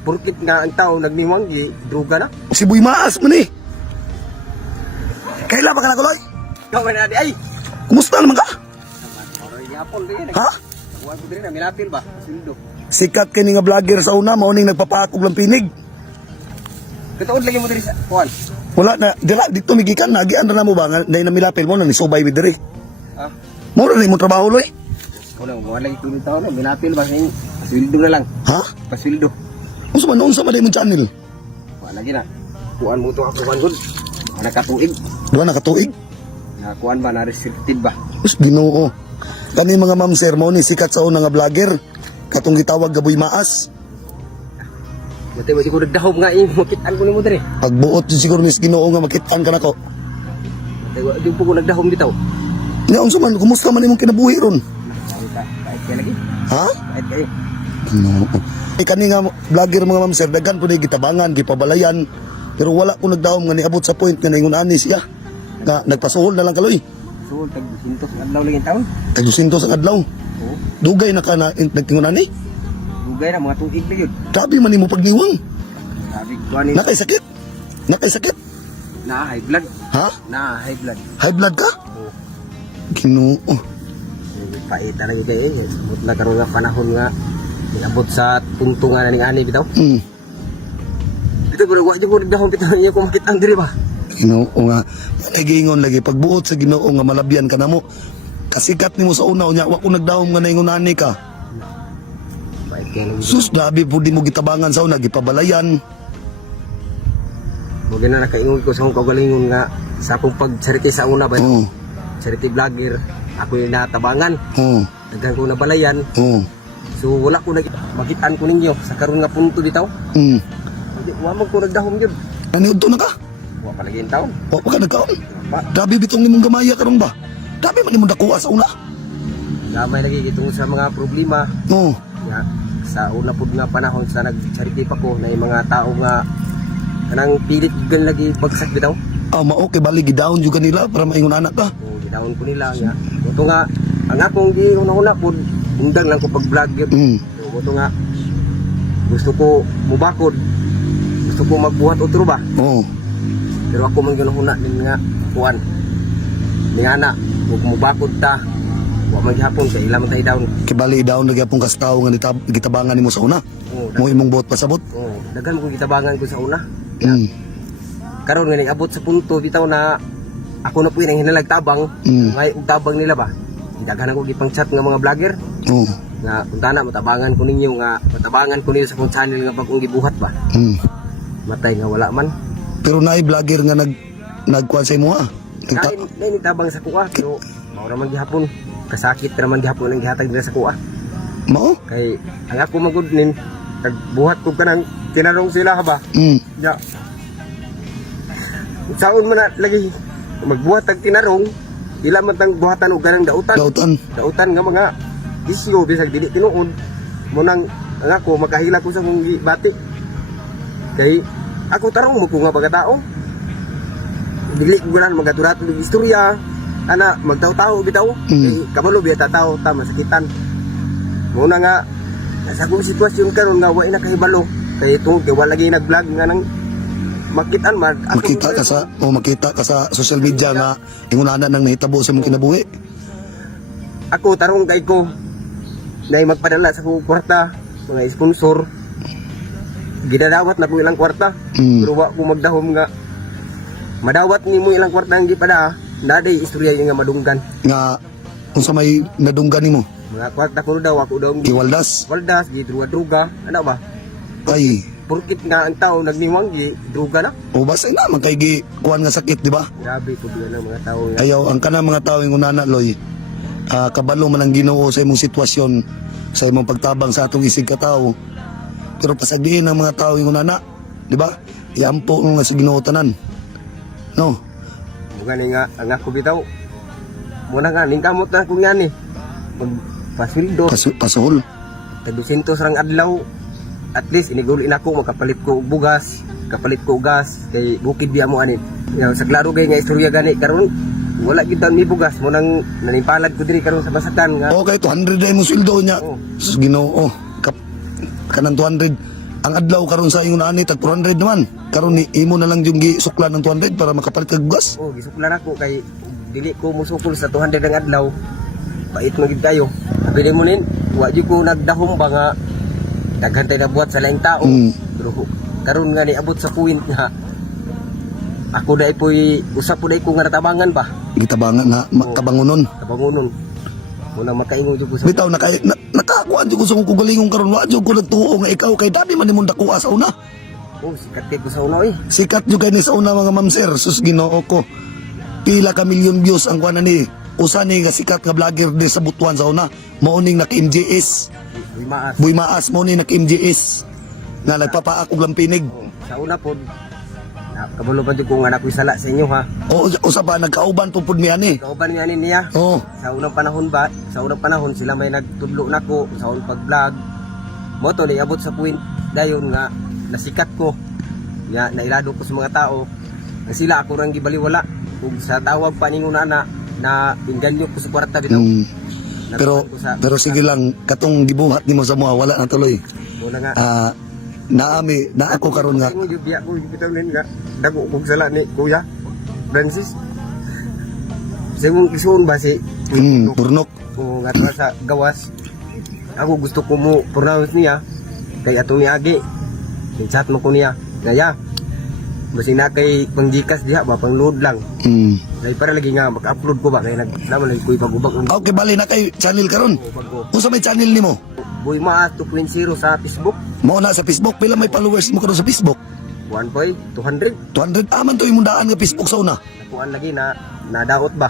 Purkit nga ang tao nagniwang druga na. Si Boy Maas man eh. Kailan ba ka nakuloy? Ikaw man adi ay. Kumusta naman ka? Oray yapon din. Ha? Kuan ko din na milapil ba? Sildo. Sikat kini nga vlogger sa una, mauning nagpapakog lang pinig. Katuod lagi mo diri sa kuan. Wala na, dila dito migikan, nagian na mo ba nga dahil na milapil mo, nang nisubay mi diri. Ha? Mo na mo trabaho loy. Kuno mo lagi kuno taon na milapil ba sa sildo na lang. Ha? Pasildo. Unsa man mo channel? Wala lagi na. Kuan mo to ako kuan gud. Nakatuig. Duha na katuig. Na kuan ba na restricted ba? Us Ginoo. Kani mga ma'am sir mo ni sikat sa una nga vlogger. Katong gitawag nga Boy Maas. Mati mo siguro dahom nga makitaan ko nimo diri. Pagbuot yun siguro ni Ginoo nga makitaan ka nako. Mati wa di po ko nagdahom bitaw. Nya unsa man kumusta man imong kinabuhi ron? Kahit kaya lagi. Ha? Kahit kayo. Ginoo. Kani nga vlogger mga ma'am sir daghan pud gitabangan, gipabalayan. Pero wala ko nagdahom nga niabot sa point nga ningon ani siya. Nga nagpasuhol na lang kaloy. So tag 200 adlaw lang yung taon. Tag 200 ang adlaw. Oo. Dugay na ka na nagtingon ani. Dugay na mga tuig na yun. Grabe man nimo pagniwang. Sabi ko ani Nakay sakit. Nakay sakit. na high blood. Ha? Na high blood. High blood ka? Oo. Ginoo. Paita na gid eh. Samot na karon nga panahon nga niabot sa punto nga ning ani bitaw. Dito ko wa jud ko dahon bitaw niya ko makit ang diri ba. Ginoo nga. Nagingon lagi pagbuot sa Ginoo nga malabyan ka namo. Kasikat nimo sa una unya wa ko nagdahom nga naingon ani ka. Pait kaya lang. Sus grabe pud mo gitabangan sa una gipabalayan. Mo na nakaingon ko sa akong kaugalingon nga sa akong pagcharity sa una ba. Oo. Charity vlogger. Ako yung natabangan. Oo. Daghan ko nabalayan. Oo. So wala ko makitaan ko ninyo sa karon nga punto bitaw. Hindi wa man ko nagdahom jud. Naniudto na ka? Wa pa lagi yung taon. Wa pa ka nagkaon? Pa. Grabe bitong nimong gamaya karon ba? Grabe man nimong dakuha sa una. Gamay lagi itong sa mga problema. Oo. Ya, sa una pud nga panahon sa nag-charity pa ko na yung mga tao nga kanang pilit gan lagi bagsak bitaw. Mao kay bali gidaon jud kanila para maingon anak ka. So gidawon ko nila nga. Ito nga ang akong gi una-una pud undang lang ko pag-vlog yun. So ito nga gusto ko mubakod. Gusto ko magbuhat otro ba? Oo. Pero ako man ginahuna din nga kuan. Ni ana, ug mubakod ta. Wa man gihapon kay ilang tay down. Kay bali daon lagi apong kastaw nga gitabangan nimo sa una. Oo, Mo imong buot pasabot. daghan ko gitabangan ko sa una. Mm. Karon nga abot sa punto bitaw na ako na po yung hinalagtabang. Ngay ug tabang nila ba? Daghan ako gipang chat nga mga vlogger. Oo. Nga undana matabangan ko ninyo nga matabangan ko ninyo sa akong channel nga bagong gibuhat ba. Matay nga wala man. Pero naay vlogger nga nagkuan sa imo ha. Kain tabang sa kuha pero mao naman gihapon. Kasakit ra man gihapon ang gihatag nila sa kuha. Mao? Kay ang ako magudnin nagbuhat ko kanang tinanong sila ba. Ya. Saon man na lagi magbuhat tag tinarong ila man tang buhatan og kanang dautan. Dautan nga mga isyo bisag dili tinuod mo nang ang ako makahila ko sa kong bati. Kay ako tarong mo ko nga pagkatao. Dili ko na magaturat og istorya. Ana magtaw-taw bitaw. Kay kabalo biya tataw ta masakitan. Mo na nga sa akong sitwasyon karon nga wa ina kahibalo. Kay tungod kay wala lagi nag-vlog nga nang makitaan makita ka sa social media nga ingunana nang nahitabo sa imong kinabuhi. Ako tarong kay ko na magpadala sa kong kwarta mga sponsor. Gidadawat na ko ilang kwarta. Pero wa ko magdahom nga madawat nimo ilang kwarta ang gipada. Naday istorya yung nga madunggan. Nga unsa may nadunggan nimo? Mga kwarta ko daw ako daw Giwaldas. Waldas, gidruga-druga. Ano ba? Ay. Purkit nga ang tao nagniwang druga na. O basta na man kay kuan nga sakit, di ba? Grabe po biya ng mga tao nga. Ayaw ang kana mga tao yung unana loy. Kabalo man ang Ginoo sa imong sitwasyon, sa imong pagtabang sa atong isig ka tao. Pero pasagdiin ang mga tao yung unana, di ba? Iampo nga sa Ginoo tanan. No. Gani nga ang ako bitaw. Muna nga ning kamot na ko ngani. Magpasildo. Pasuhol. Tag 200 rang adlaw. At least inigulin ako makapalit ko og bugas, kapalit ko og gas kay bukid biya mo ani. Nga sa klaro gay nga istorya gani karon wala gid daw ni bugas mo nang nanimpalad ko diri karon sa basatan nga. Okay, 200 ay mo sweldo niya. Sus Ginoo. Kanang 200 Ang adlaw karon sa ingon ani tag 400 naman. Karon ni imo na lang yung gisuklan ng 200 para makapalit kag gas. Oh, gisuklan ako kay dili ko musukol sa 200 ang adlaw. Pait mo gid kayo. Sabi mo nin, wa di ko nagdahom ba nga daghan tay na buhat sa laing tao. Pero karon nga ni abot sa point nga ako dai poy usap po dai ko nga natabangan ba. Gitabangan na tabangonon. Tabangonon. Muna makaingon jud ko sa Bitaw nakakuan jud ko sa kong kugalingon karon wa jud ko nagtuo nga ikaw kay dami man nimong dakuha sa una. oh, sikat kay ko sa uno eh. Sikat jud kay ni sa una mga ma'am sir, sus Ginoo ko. Pila ka million views ang kuan ni. Usa ni nga sikat nga vlogger din sa Butuan sa una. Mauning naka MJS. Limaas. Buy Maas mo ni naka MJS. Nga nagpapaak og lampinig. Oh, sa una pod kabulo pa jud ko nga nakoy sala sa inyo ha. O usa pa nagkauban pud mi ani. Kauban nga ni niya. Oh, Sa unang panahon ba, sa unang panahon sila may nagtudlo nako sa unang pag-vlog. Mo to ni abot sa point dayon nga nasikat ko. Nga nailado ko sa mga tao. Nga sila ako rang gibaliwala. Ug sa tawag pa ningon na inganyo ko sa kwarta bitaw. Pero sige lang katong gibuhat nimo sa mga wala na tuloy. Muna nga. Na ako karon nga Ako yung biya ko bitaw nin nga dago kog sala ni Kuya Francis. Sa mong isuon ba si purnok. kung nga sa gawas. Ako gusto ko mo pronounce niya kay ato ni Agi. Chat mo ko niya. Kaya basi na kay panggikas diha ba pang load lang. Dahil para lagi nga mag-upload ko ba kay naman lagi ko ipagubak ng Okay, bali na kay channel karon. bago. Unsa may channel nimo? Boy Maas 2.0 sa Facebook. Mao na sa Facebook, pila may followers mo karon sa Facebook? 1.200. 200 aman to imong daan nga Facebook sa una. Nakuan lagi na nadaot ba?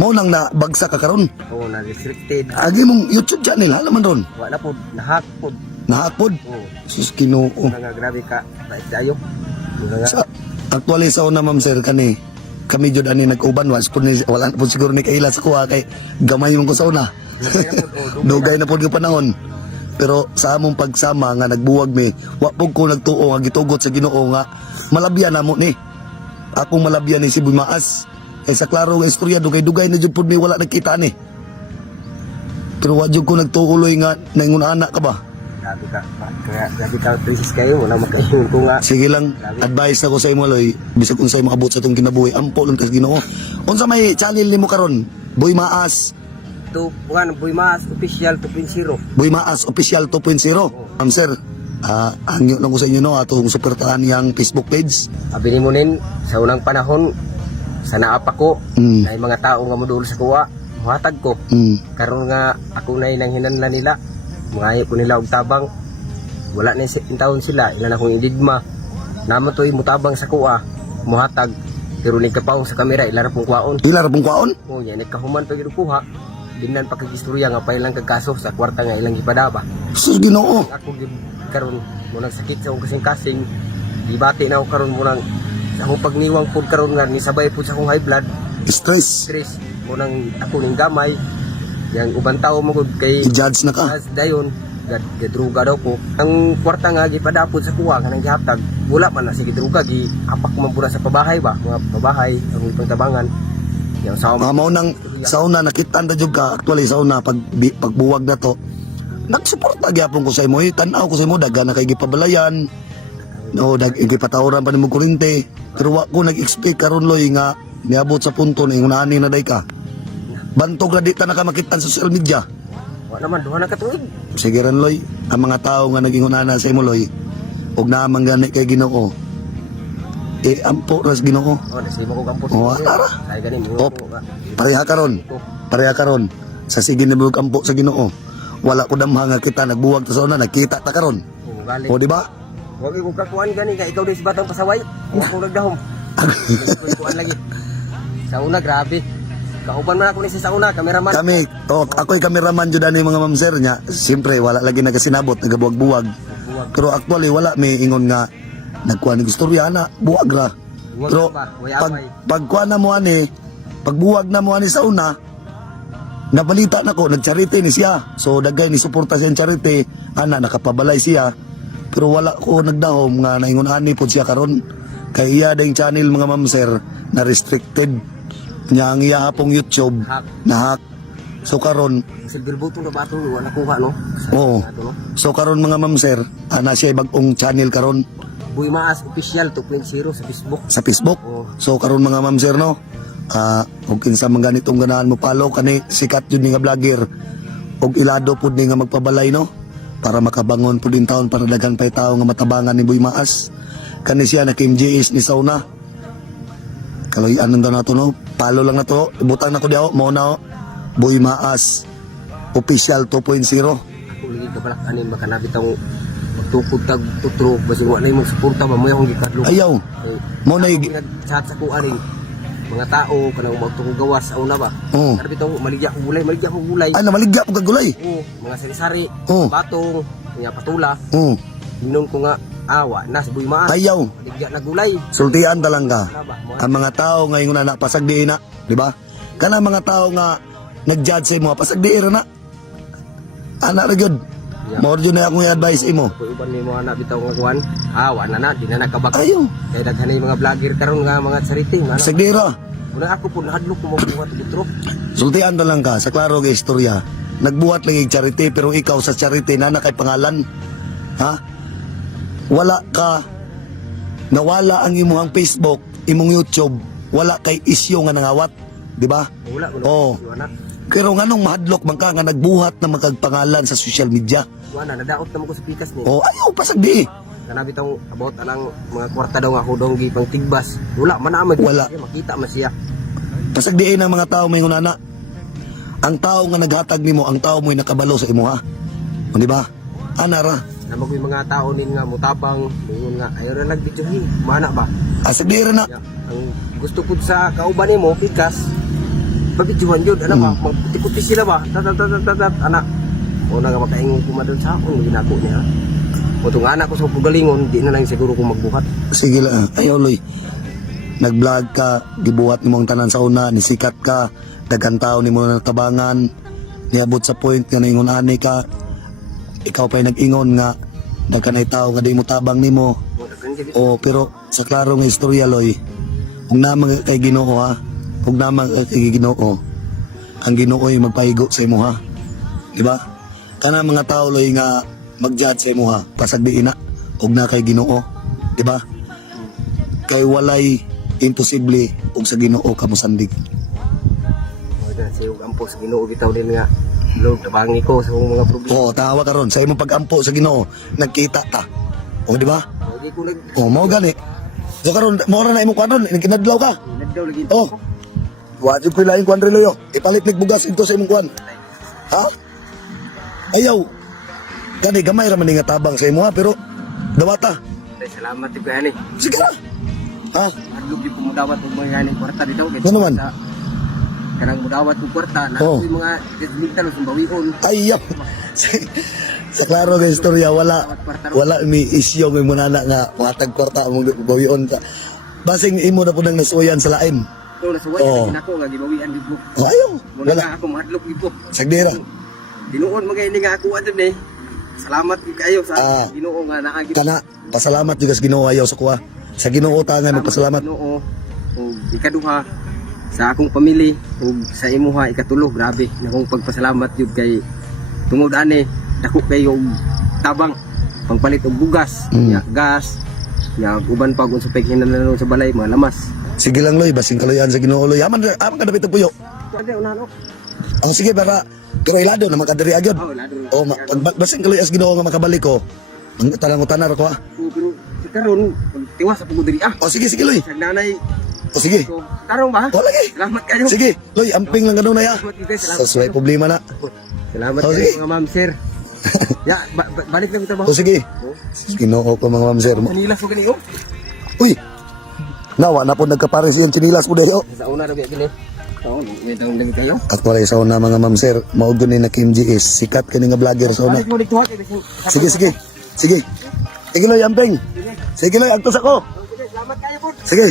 Mao nang nabagsak ka karon. Oo, na restricted. Agi mong YouTube channel hala man ron. Wala po, nahack po. Nahapod. Oo, Sus Ginoo. nga grabe ka. Bait tayo. Muna nga. Sa actually sa una ma'am sir kami jud ani nag-uban wala po siguro ni kaila sa kuha kay gamay mo ko sa una. Dugay na pod yung panahon. Pero sa among pagsama nga nagbuwag mi, wa pug ko nagtuo nga gitugot sa Ginoo nga malabyan namo ni. Akong malabyan ni si Buy Maas. Kay sa klaro nga istorya dugay-dugay na jud pod mi wala nagkita ni. Pero wa jud ko nagtuuloy nga nangun anak ka ba? Grabe ka. Grabe ka, princess kayo. Wala makaingon ko nga. Sige lang, advice ako sa imo loy, bisag unsay maabot sa tong kinabuhi, ampo lang tas Ginoo. Unsa may channel nimo karon? Buy Maas, Boy Maas Official 2.0. Buy Maas Official 2.0. Ma'am sir, hangyo lang ko sa inyo no atong suportahan yang Facebook page. Sabi ni mo nin, sa unang panahon, sa naap ako, na yung mga tao nga modul sa kuwa, muhatag ko. Karon nga ako na ilang hinanla nila, mga ko nila og tabang. Wala na yung taon sila, ilan akong indigma. Naman to mutabang sa kuwa, muhatag. Pero nagkapaw sa kamera, ilan na pong kuwaon. Pila ra pong kwaon? O yan, nagkahuman pa yung kuha. Dinan pa kag-istorya nga pa ilang kagkaso sa kwarta nga ilang ipadaba. Sus Ginoo. Ako karon mo nang sakit sa akong kasing-kasing. Dibati na ako karon mo nang sa akong pagniwang pod karon nga nisabay pod sa akong high blood. Stress. Stress mo nang ako ning gamay. Yang ubang tao mo gud kay I-judge na ka. as dayon gadruga daw ko. Ang kwarta nga gipadapod sa kuwa kanang gihatag. Wala man na sige druga gi apak man pura sa pabahay ba, mga pabahay ang ipangtabangan. Yang sa Mao nang sa una nakita na jud ka actually sa una pagbuwag na to. Nagsuporta gyapon ko sa imo, tan-aw ko sa imo daga na kay gipabalayan. No, gipatawran pa nimo kurente. Pero wa ko nag-expect karon loy nga niabot sa punto na ingunani na day ka. Bantog na di ta nakamakitan sa social media. wa naman duha na katuig. Sige ran loy, ang mga tao nga naging unana sa imo loy, ug naamang gani kay Ginoo. Ampo ras Ginoo. Oh, nasi mo ko kampus. Tara. Ay gani mo. Op. Pareha karon. Pareha karon. Sa sige na bulog ampo sa Ginoo. Wala ko damha nga kita nagbuwag ta sa una, nakita ta karon. O di ba? Wag ko kakuan gani ka ikaw din si batang pasaway. Wa ko nagdahom. Kuan lagi. Sa una grabe. Kauban man ako ni sa una, kameraman. Kami, ako'y kameraman jud ani mga ma'am sir nya. Siyempre wala lagi nagasinabot, nagabuwag-buwag. Pero actually wala may ingon nga nagkuha ng istorya na buwag ra. Pero pagkuha na mo ani, pagbuwag na mo ani sa una, nabalita na ko nag-charity ni siya. So dagay ni suporta sa charity, ana nakapabalay siya. Pero wala ko nagdahom nga naingon ani pod siya karon. Kay iya ding channel mga ma'am sir na restricted. Nya ang iya pong YouTube na hack. So karon silver button na bato wala ko no. Oo. So karon mga ma'am sir, Ana siya bagong channel karon Boy Maas Official 2.0 sa Facebook. sa Facebook. Oo. So karon mga ma'am sir no, kung kinsa man ganitong ganahan mo follow kani sikat yun ni nga vlogger og ilado pud ni nga magpabalay no para makabangon pud din taon para daghan pay tao nga matabangan ni Boy Maas. Kani siya na KMJS ni Sauna. Kaloy anon daw nato no, follow lang nato, ibutang nako diaw mo na Boy Maas Official 2.0. Ako lagi kabalak anin makanabit ang magtukod tag tutro basi wala imong suporta ba mo yung gikadlo. Ayaw mo na chat sa ko anin mga tao kanang magtukod gawas sa una ba. oh. Kanabit ang maligya ko gulay. Ay namaligya po kagulay. Oo, mga sari-sari, Oo. batong, mga patula. Oh. Minum ko nga awa na si Boy Maas. Ayaw. Maligya na gulay. Sultian talang ka. Ano ba? Mga Ang mga tao ngayon na pasagdiin na, di ba? Kana mga tao nga nag-judge sa imo, pasagdiin na. Ana ra gyud. Yeah. Mao gyud na akong i-advise imo. kung iban ni mga nabitaw nga kuwan, awa na, di na nakabak. Ayaw. Kaya daghan na yung mga vlogger karon nga mga sariting. Ano? Pasagdiin ra. Una ako po nahadlok ko magbuhat gutro. Sultian talang ka sa klaro nga istorya. Nagbuhat lang yung charity pero ikaw sa charity na kay pangalan. Ha? Wala ka nawala ang imong Facebook, imong YouTube, wala kay isyu nga nangawat, di ba? Wala ko Oo. na. Pero nganong mahadlok man ka nga nagbuhat na magkagpangalan sa social media? Wala nadaot naman ko sa pikas ni. O ayaw pasagdi. Kanabitaw about anang mga kwarta daw nga ako daw gipang tigbas. Wala man na Wala. makita man siya. Pasagdiin ng mga tao may ngunana. Ang tao nga naghatag nimo, ang tao mo'y nakabalo sa imo ha. O di ba? Anara. Na mag mga tao nin nga mutabang, mingon nga ayo ra lang bituhi. Mana ba? Asagdiin na. Ya, ang gusto ko sa kauban nimo pikas. Pabidjuhan jud ana ba? Magputi-puti sila ba? Tat ana. O nga makaingon ko madon sa akong ginako niya. O tong anak ko sa pugalingon, di na lang siguro ko magbuhat. Sige lang. Ayaw loy. Nag-vlog ka, gibuhat nimo ang tanan sa una, nisikat ka, daghan tao nimo na tabangan. Niabot sa point nga ningon ani ka. Ikaw pa'y nag-ingon nga daghan ay tao nga di mo tabang nimo. O pero sa klaro nga istorya loy, kung naman kay Ginoo ha, kung naman kay Ginoo, ang Ginoo ay magpahigo sa imo ha. Di ba? Kana mga tao loy nga mag-judge sa imo ha, pasagdiin na ug na kay Ginoo, di ba? Kay walay imposible ug sa Ginoo kamo sandig. O da siyo ampo sa Ginoo bitaw din nga. Lord, tabangi ko sa akong mga problema. Oo, tawa ka ron sa imong pag-ampo sa Ginoo, nagkita ta. O di ba? Hindi ko nag O mao gani. So karon mo ra na imong kwadron, kinadlaw ka. nagdaw lagi. Oh. Wajib ko lain kwan relo yo. Ipalit nig bugas ito sa imong kwan. Ha? Ayaw. Gani gamay ra man nga tabang sa imo ha, pero dawata. Ay, salamat ko ani. Sige na. Ha? Adlog di ko mudawat og mga yani kwarta dito. Ano naman? Kanang mudawat og kwarta na Oo. ako mga desmintan sa bawion. Ayaw. Sa klaro nga istorya wala mi isyo may munana nga matag kwarta mo bawion ka. Basing imo na po nang nasuyan sa lain. So nasuway Oo. na ako nga gibawian dito. Oh, ayaw. Muna Wala. nga ako mahadlok dito. Sagdira. Dinuon mo ni nga ako adto ni. Salamat gid kayo sa Ah. Ginoo nga naagid. Kana pasalamat juga sa Ginoo ayaw sa kuha. Sa Ginoo tangan magpasalamat. Ginoo. Ug ikaduha sa akong pamilya ug sa imuha ikatulo grabe na akong pagpasalamat jud kay tungod ani dako kayo og tabang pangpalit og bugas, Mm. nya gas, nya uban pa kung sa paghinanalo sa balay mga lamas. Sige lang loy, basing kaloyan sa Ginoo loy. Aman ka dapat puyo. Ade unano. Ang sige para pero ilado na makadiri agad. Oh, lado. O basing kaloy as Ginoo nga makabalik ko. Ang tanang utanar ko ha. Pero si karon tiwas sa pugod diri O sige sige loy. Sa nanay O sige. so tarong ba? O lagi. Salamat kayo. Sige, loy amping lang ganun na ya. Salamat kayo, Sa suway problema na. Salamat Oh, kayo sige. mga ma'am sir. Ya, balik lang kita ba? O sige. Ginoo ko mga ma'am sir mo. Manila ko gani oh. Uy. Nawa na po nagkapares yung chinilas mo dayo. Sa una ra gani. Oh, may taong lang kayo. Actually sa una mga ma'am sir, mao gani na KMJS, sikat kani nga vlogger sa una. Balik mo dito ha. Sige sige. Sige. Sige loy amping. Sige loy agtos ako. Salamat kayo po. Sige.